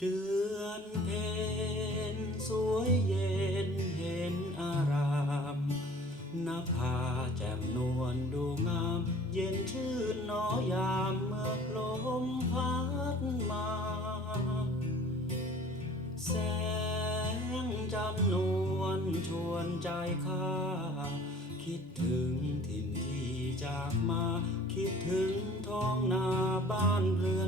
เดือนเพ็ญสวยเย็นเห็นอารามนภาแจ่มนวลดูงาม เย็นชื่นหนอยามเมื่อลมพัดมา แสงจันนวลชวนใจข้า คิดถึงถิ่นที่จากมา คิดถึงท้องนาบ้านเรือน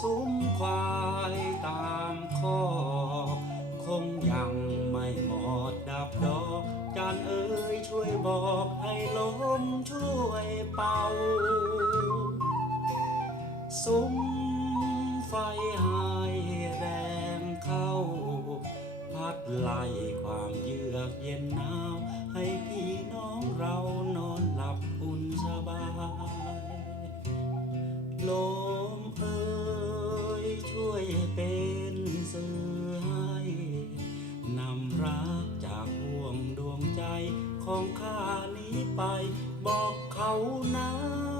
ซุ้มควายตามคอกคงยังไม่หมดดับดอกจานเอ๋ยช่วยบอกให้ลมช่วยเป่าซุ้มไฟให้แรงเข้า พัดไล่ความเยือกเย็นหนาว ของข้านี้ไป บอกเขาน้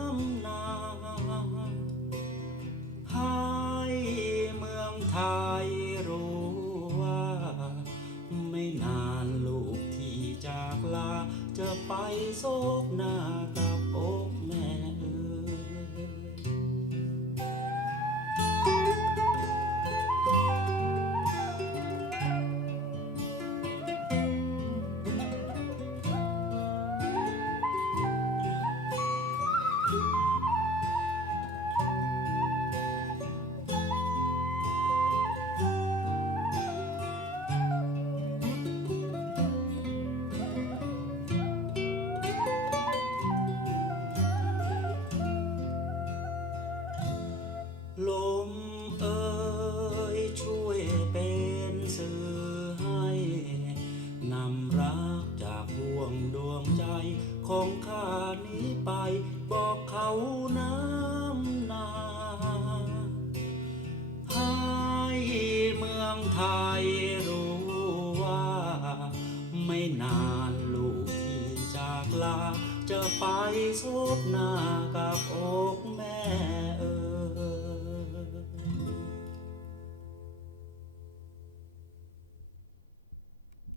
ำนาให้เมืองไทยรู้ว่า ไม่นานลูกที่จากลาจะไปโศกหน้ากับโอ ลมเอ่ยช่วยเป็นสื่อให้ นำรักจากห่วงดวงใจของข้านี้ไป บอกเขาน้ำนาให้เมืองไทยรู้ว่า ไม่นานลูกที่จากลา จะไปซบหน้ากับอกแม่